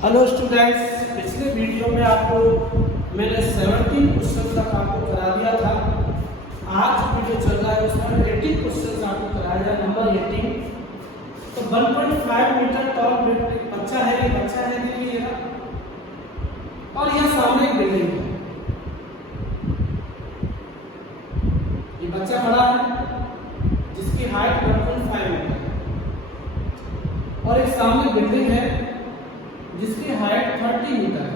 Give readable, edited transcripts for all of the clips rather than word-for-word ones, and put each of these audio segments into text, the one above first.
Hello students, पिछले video में आपको मैंने 17 क्वेश्चन तक आपको करा दिया था। आज वीडियो चल रहा है उसमें 18 क्वेश्चन आपको कराया जाए, नंबर 18। तो 1.5 मीटर टॉल बच्चा है, ये बच्चा है देखिएगा, और यह सामने एक बिल्डिंग है। ये बच्चा खड़ा है जिसकी हाइट 1.5 मीटर है, और एक सामने बिल्डिंग है जिसकी हाइट 30 मीटर है।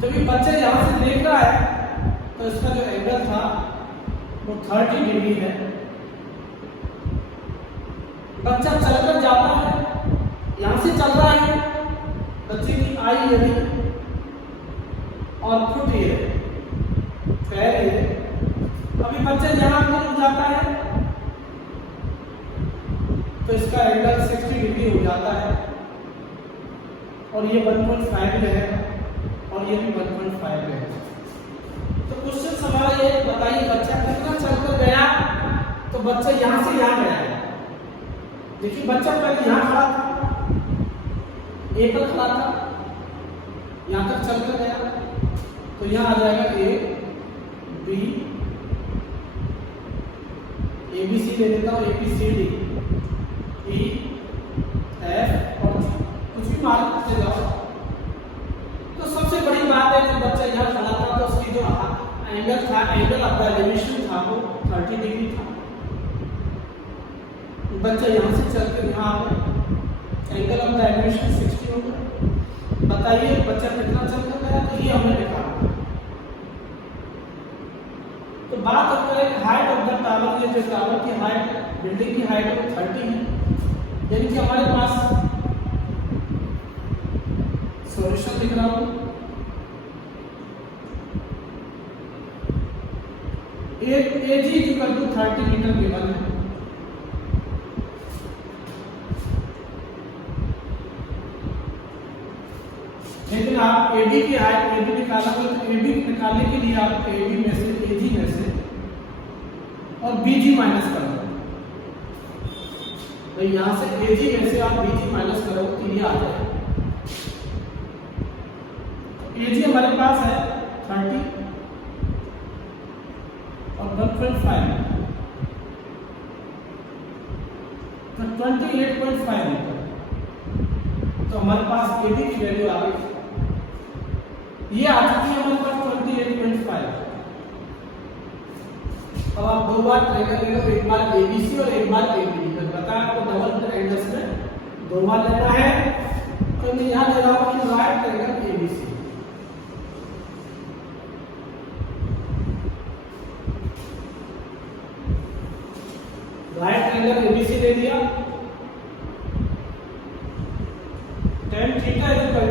जब ये बच्चा यहां से देख रहा है तो इसका जो एंगल था वो 30 डिग्री है। बच्चा चलकर जाता है, यहां से चल रहा है, बच्चे की आई यदि और फुट ये पैर ये, अभी बच्चा यहां पर रुक जाता है तो इसका एंगल 60 डिग्री हो जाता है, और ये 1.5 रहेगा और ये भी 1.5 रहेगा। तो क्वेश्चन सवाल ये बताइए, बच्चा कितना चलकर गया? तो बच्चा यहां से यहां गया। देखिए बच्चा पहले यहां खड़ा था, ए पर खड़ा था, यहां तक चलकर गया, तो यहां आ जाएगा ए बी, ABC ले लेता हूँ, ABCD, E F और G, कुछ भी मार्क से जाओ। तो सबसे बड़ी बात है कि बच्चा यहाँ खड़ा था तो उसकी जो एंगल था, एंगल ऑफ द एलिवेशन था वो 30 डिग्री था। बच्चा यहाँ से चलकर यहाँ आ गया, एंगल ऑफ द एलिवेशन 60 हो गया। बताइए बच्चा कितना चलकर गया? तो ये हमने लिखा। तो बात होता है हाइट ऑफ द टावर, ये जो टावर की हाइट, बिल्डिंग की हाइट है 30 है, यानी कि हमारे पास सॉल्यूशन लिख रहा हूं, AG equal to 30 meter given है। लेकिन आप AD की हाइट AD निकालोगे तो AB निकालने के लिए आप AB में से AG में से और BG माइनस करो। तो यहां से AG में से आप BG माइनस करो तो ये आ जाएगा। AG हमारे पास है 30 और 1.5, तो 28.5 मीटर। तो हमारे पास AB की वैल्यू आ गई, ये आ चुकी है हमारे पास 28.5। अब आप दो बार ट्रेगर ले लो, एक बार ABC और एक बार ABD। तो बता आपको डबल ट्रायंगल्स में दो बार लेना है, तो मैं यहां ले रहा हूं right triangle ABC। Right triangle ABC ले लिया, tan theta equal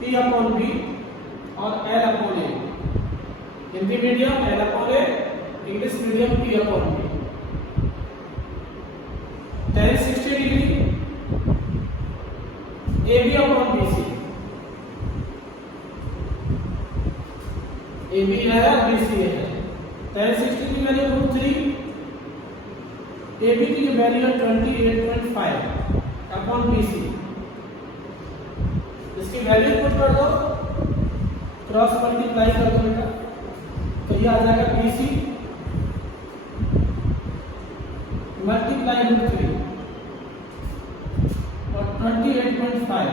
P upon B और L upon A। Hindi medium L upon A, English medium P upon B। tan 60 degree AB upon BC, AB है BC है। tan 60 की value √3, AB की जो value है 28.5 upon BC, इसकी value put कर दो, क्रॉस मल्टीप्लाई कर दो बेटा, तो ये आ जाएगा BC मल्टीप्लाई √3 और 28.5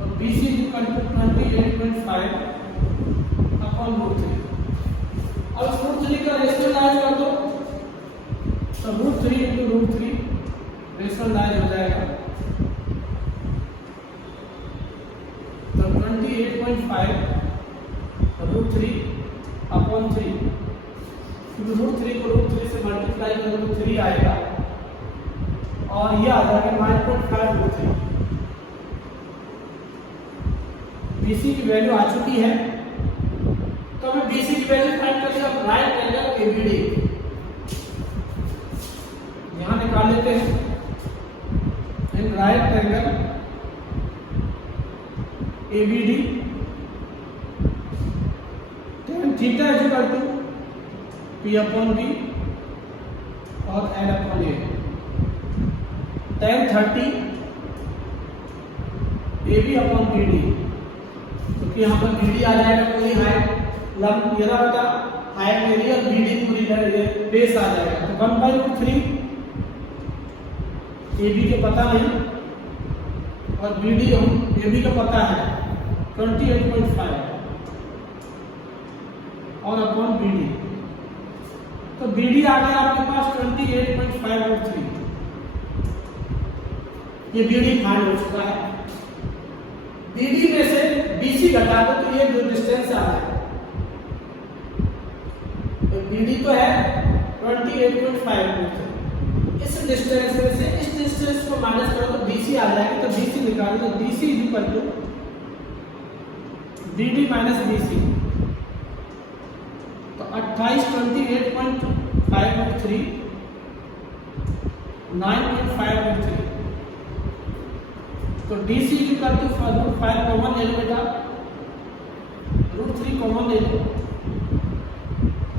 और BC इक्वल टू 28.5 अपॉन √3। अब √3 का रेशनलाइज कर दो, तो √3 into √3 रेशनलाइज हो जाएगा, तो 28.5 √3 अपॉन 3, √3 को √3 से मल्टीप्लाई करो तो 3 आएगा, और ये आ जाएगा 9.5 √3। BC की वैल्यू आ चुकी है, तो हमें BC की वैल्यू फाइंड करनी है। राइट एंगल ABD यहां निकाल लेते हैं। In right angle ABD tan theta equal to P upon B और L upon A। tan 30 AB upon BD, क्योंकि यहाँ पर BD आ जाएगा पूरी हाइट लंब ये ना बता हाइट मेरी और BD पूरी बेस आ जाएगा, तो 1/3 AB के पता नहीं और BD AB का पता है 28.5 और अपॉन BD, तो BD आ गया आपके पास 28.5/3। ये BD फाइंड हो चुका है। BD में से BC घटा दो तो ये जो डिस्टेंस आ रहा है, तो BD तो है 28.5। इस डिस्टेंस में से इस डिस्टेंस को माइनस करो तो BC आ जाएगा, तो BC निकालो तो BC equal to BD minus BC, तो 28 28.5/3 9.5/3, तो DC इक्वल टू √5 कॉमन ले लो बेटा, √3 कॉमन ले लो,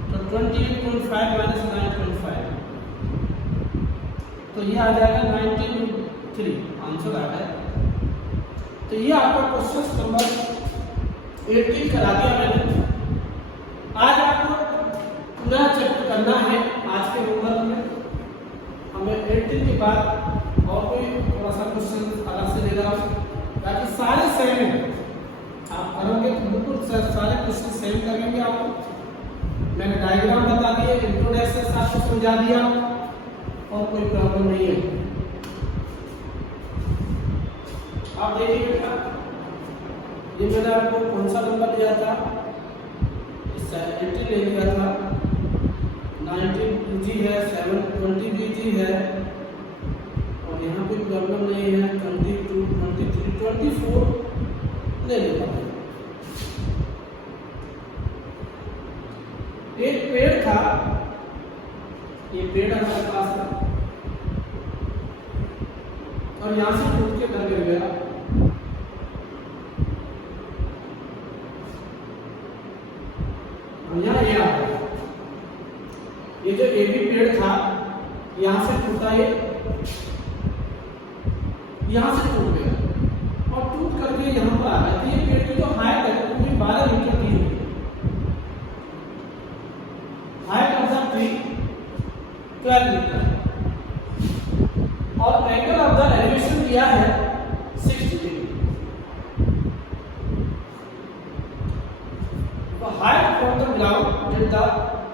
तो 28.5 माइनस 9.5, तो ये आ जाएगा 19/3 आंसर आ गया। तो ये आपका क्वेश्चन नंबर 18 करा दिया मैंने। आज आपको पूरा चेक करना है आज के होमवर्क में। हमें 18 के बाद और कोई थोड़ा सा क्वेश्चन अलग से ले रहा हूँ, ताकि सारे सेम है, आप करोगे तो बिल्कुल सारे क्वेश्चन सेम करेंगे। आपको मैंने डायग्राम बता दिए, इंट्रोडक्शन आपको समझा दिया और कोई प्रॉब्लम नहीं है। आप देखिए बेटा, ये मैंने आपको कौन सा नंबर दिया था, 18 ले लिया था, 19 जी है, 720 जी है, और यहाँ कोई प्रॉब्लम नहीं है, 22 23 24 ले लेता हूँ। एक पेड़ था, ये पेड़ हमारे पास था और यहाँ से टूट के घर गिर गया। यहाँ ये आ गया, ये जो AB पेड़ था यहाँ से टूटा, ये यहाँ से टूट गया और टूट करके यहाँ पर आ गया। तो ये पेड़ की जो हाइट है वो 12 मीटर की है। Height of the tree 12 metre और एंगल ऑफ द एलिवेशन दिया है 60 डिग्री। तो height from the ground till the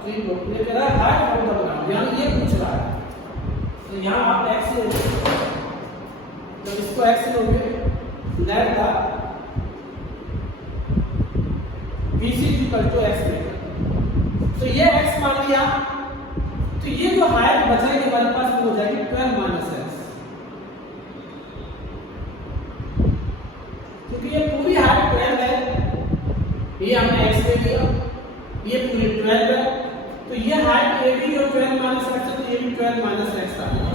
tree bottom, ये कह रहा है हाइट फ्रॉम द ग्राउंड, यानी ये पूछ रहा है। तो यहाँ आप x ले लो, जब इसको x लोगे let the BC equal to x लेकर, तो ये x मान लिया, तो ये जो हाइट बचेगी हमारे पास वो हो जाएगी 12 माइनस x, क्योंकि ये पूरी हाइट 12 है, ये हमने x ले लिया, ये पूरी 12 है, तो ये हाइट AB जो 12 माइनस x है, तो ये भी 12 माइनस x आ जाएगा।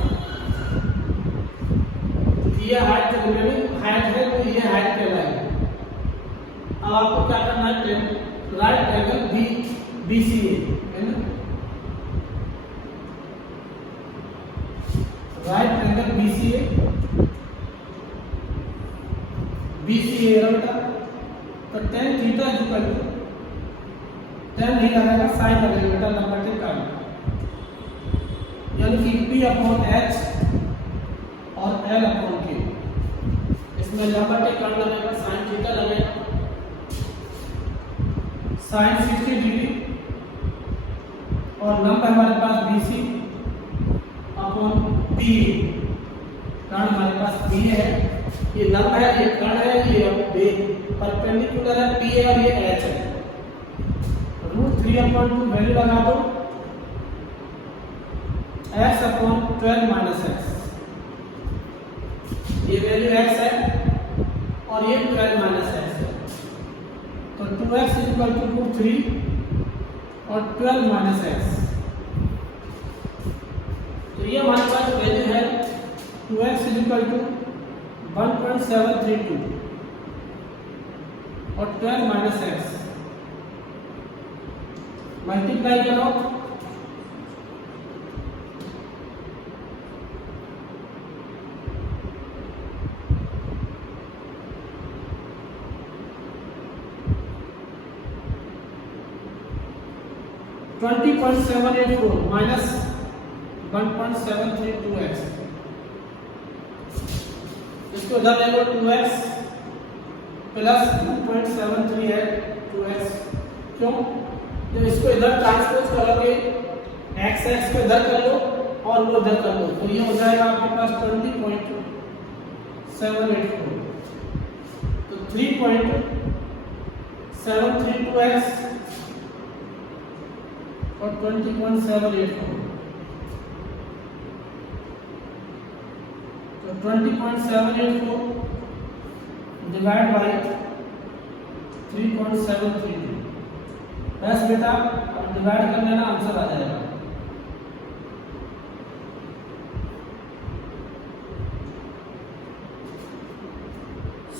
ये हाइट जो रिमेनिंग हाइट है तो ये हाइट कहलाएगी। अब आपको क्या करना है, राइट एंगल BCA है ना, राइट एंगल BCA है बेटा, तो tan theta equal to tan नहीं लगेगा साइन लगेगा बेटा, नंबर के कारण, यानी कि P अपॉन H और L अपॉन K, इसमें नंबर के कारण लगेगा साइन थीटा लगेगा, साइन 60 डिग्री और लंब हमारे पास BC अपॉन P, कारण हमारे पास P है, ये लंब है, ये कर्ण है, ये परपेंडिकुलर है P और ये H है, √3/2 वैल्यू लगा दो, x अपॉन 12 माइनस x, ये वैल्यू x है और ये 12 माइनस x है, तो 2x इक्वल टू √3 और 12 माइनस x, तो ये हमारे पास वैल्यू है 2x इक्वल टू 1.732 और 12 माइनस x, मल्टीप्लाई करो 20.784 माइनस 1.732x, इसको इधर ले लो 2x प्लस 2.73 है 2x। क्यों? जब इसको इधर ट्रांसपोज करोगे x को इधर कर लो और वो इधर कर लो तो ये हो जाएगा आपके पास 20.784, तो 3.732x और 20.784, तो 20.784 डिवाइड बाई 3.732, बस बेटा अब डिवाइड कर लेना, आंसर आ जाएगा।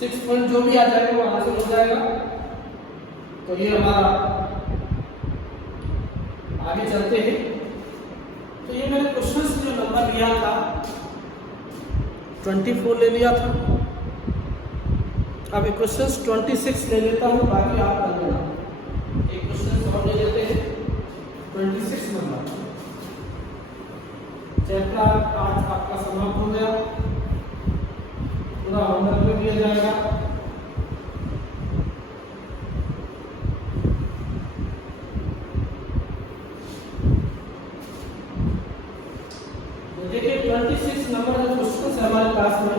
6 पॉइंट जो भी आ जाएगा वो आंसर हो जाएगा। तो ये हमारा, आगे चलते हैं। तो ये मैंने क्वेश्चन जो नंबर लिया था 24 ले लिया था, अब क्वेश्चन 26 ले लेता हूँ, बाकी आप कर लेना। एक क्वेश्चन और ले लेते हैं 26 नंबर। चैप्टर 8 आपका समाप्त हो गया, पूरा होमवर्क में दिया जाएगा। तो देखिए 26 नंबर जो क्वेश्चन है हमारे पास में,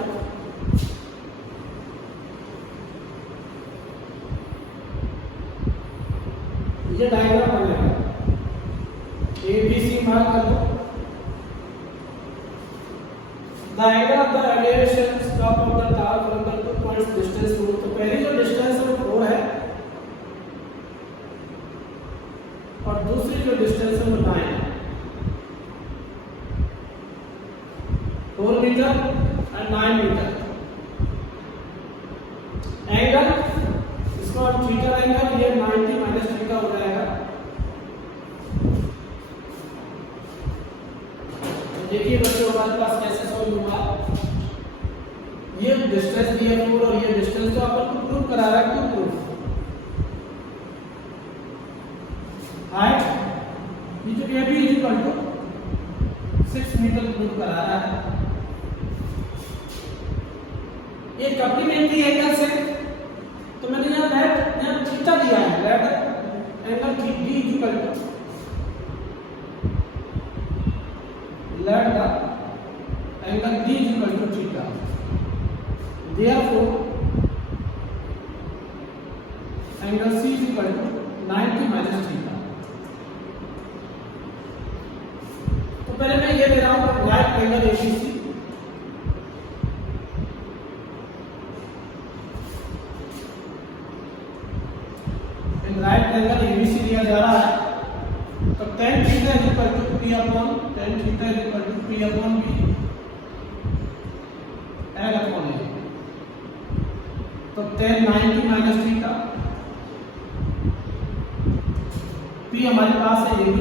ये डायग्राम बनेगा, ABC मार्क कर दो। Diagram of the elevation top of the tower from the 2 points distance 4, तो पहली जो डिस्टेंस है वो 4 है और दूसरी जो डिस्टेंस है वो 9 है, 4 मीटर और 9 मीटर। एंगल इसको हम थीटा एंगल, ये 90 माइनस थीटा हो जाएगा। तो देखिए बच्चों हमारे पास कैसे सॉल्व होगा। ये डिस्टेंस दिया 4 और ये डिस्टेंस तो अपन को प्रूव करा रहा है, क्यों प्रूव? हाइट ये जो AB equal to 6 metre prove करा रहा है। ये कॉम्प्लीमेंट्री एंगल से, तो मैंने यहाँ थीटा दिया है, let angle D equal to let the angle D is equal to theta, therefore angle C is equal to 90 minus theta। तो पहले मैं ये ले रहा हूँ right angle ABC, right angle ABC दिया जा रहा है, तो tan theta is equal to P upon tan theta is equal to P upon B L upon A। तो tan 90 माइनस थीटा, P हमारे पास है AB,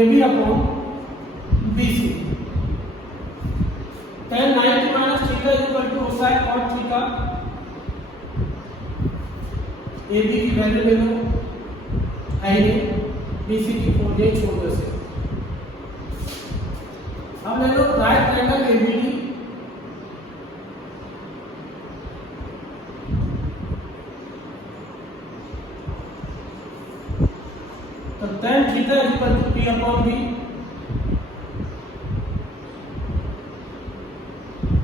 AB upon BC। tan 90 minus theta is equal to होता है cot theta. AB की value ले लो, BC की 4 छोड़ दो से। अब ले लो राइट एंगल ABD, तो tan theta is equal to P upon B,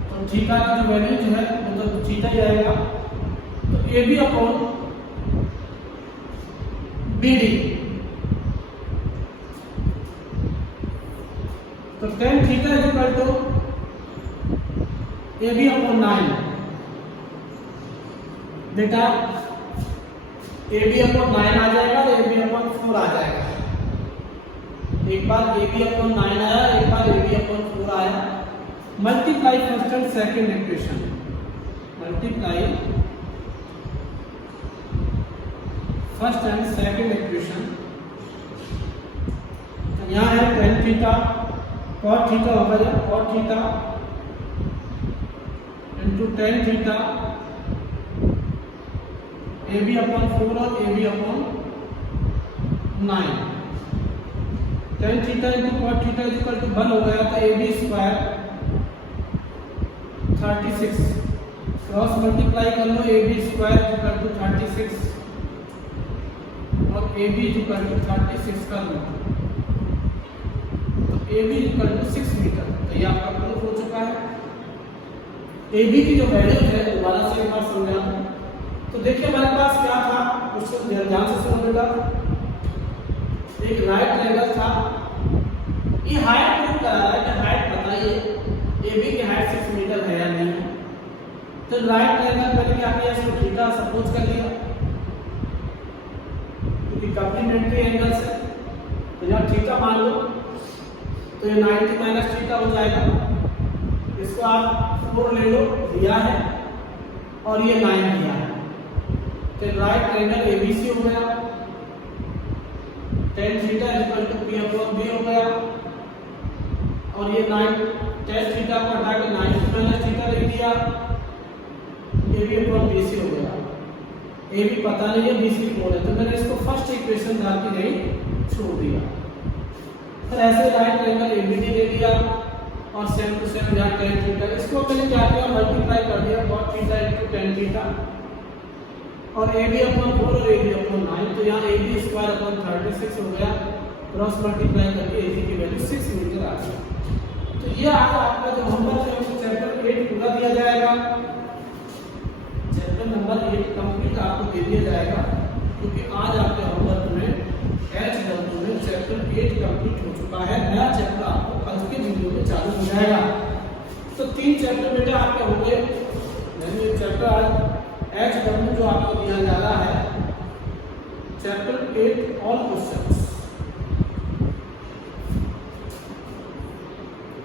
तो थीटा की जो वैल्यू जो है मतलब थीटा ही आएगा, तो AB अपॉन BD, तो tan theta is equal to AB upon 9। बेटा AB अपॉन 9 आ जाएगा और AB अपॉन 4 आ जाएगा। एक बार AB अपॉन 9 आया, एक बार AB अपॉन 4 आया। Multiply first and second equation, multiply first and second equation. यहाँ है tan थीटा, cot थीटा होगा जब cot theta into tan theta A B upon 4 और A B upon 9। Tan theta into cot theta equal to 1 हो गया, तो A B square 36 cross multiply कर लो, A B square equal to 36 और A B equal to 36 कर लो, तो A B equal to 6 metre. तो ये आपका प्रूफ हो चुका है। ए बी की जो वैल्यू है दोबारा से एक बार समझा। तो देखिए हमारे पास क्या था, क्वेश्चन ध्यान से सुनो बेटा। एक राइट एंगल था, ये हाइट प्रूव करा रहा है कि हाइट बताइए ए बी की हाइट 6 मीटर है या नहीं। तो राइट एंगल मैंने क्या किया, इसको थीटा सपोज कर लिया क्योंकि कॉम्प्लीमेंट्री एंगल है, तो यहाँ थीटा मान लो, तो ये 90 माइनस थीटा हो जाएगा। इसको आप 4 ले लो, दिया है, और ये 9 दिया है। तो राइट एंगल एबीसी हो गया, tan theta equal to p upon b हो गया, और ये 9 tan थीटा को हटा के 90 माइनस थीटा लिख दिया, ab अपॉन bc हो गया। ab पता नहीं है, bc 4 है, तो मैंने इसको फर्स्ट इक्वेशन डाल के नहीं छोड़ दिया। फिर ऐसे राइट एंगल एबीडी ले लिया और सेम टू सेम यहाँ tan थीटा, इसको मैंने क्या किया, मल्टीप्लाई कर दिया cot theta into tan theta, और ab अपॉन 4 और ab अपॉन 9, तो यहाँ ab स्क्वायर अपॉन 36 हो गया, क्रॉस मल्टीप्लाई करके ab की वैल्यू 6 मीटर आ गई। तो ये आपका जो होमवर्क है वो चैप्टर 8 पूरा दिया जाएगा, चैप्टर नंबर 8 कंप्लीट आपको दे दिया जाएगा, क्योंकि आज आपके होमवर्क में HW में चैप्टर 8 कंप्लीट हो चुका है। नया चैप्टर आपको आज के वीडियो में चालू हो जाएगा। तो 3 चैप्टर बेटा आपके हो गए। ये चैप्टर आज HW जो आपको दिया जा रहा है, चैप्टर 8 ऑल क्वेश्चंस,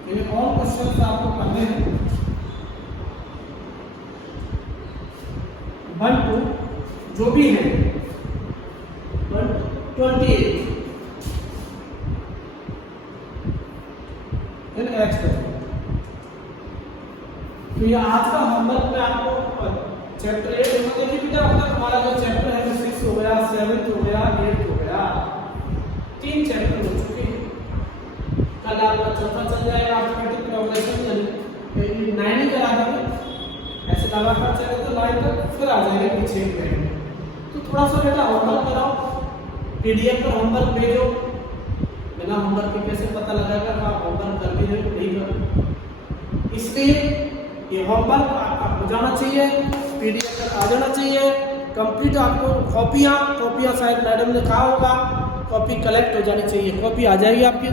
ये ऑल क्वेश्चंस आपको पढ़ने हैं 1 to जो भी है 28 इन HW। तो ये आज का होमवर्क में आपको चैप्टर 8 में देखिए बेटा, अब तक हमारा जो चैप्टर है 6 हो गया, 7 हो गया, 8 हो गया, 3 चैप्टर हो चुके हैं। कल आपका चौथा चल जाएगा, अर्थमेटिक प्रोग्रेशन 9 ही करा देंगे, ऐसे लगातार चले तो 9 तक, फिर आ जाएगा पीछे एक महीने। तो थोड़ा सा बेटा होमवर्क कराओ, पीडीएफ पर होमवर्क भेजो। बिना होमवर्क के कैसे पता लगाएगा आप होमवर्क कर भी नहीं कर, इसलिए ये होमवर्क आपका हो जाना चाहिए, पीडीएफ पर आ जाना चाहिए कंप्लीट। आपको कॉपियाँ शायद मैडम ने कहा होगा, कॉपी कलेक्ट हो जानी चाहिए, कॉपी आ जाएगी आपकी।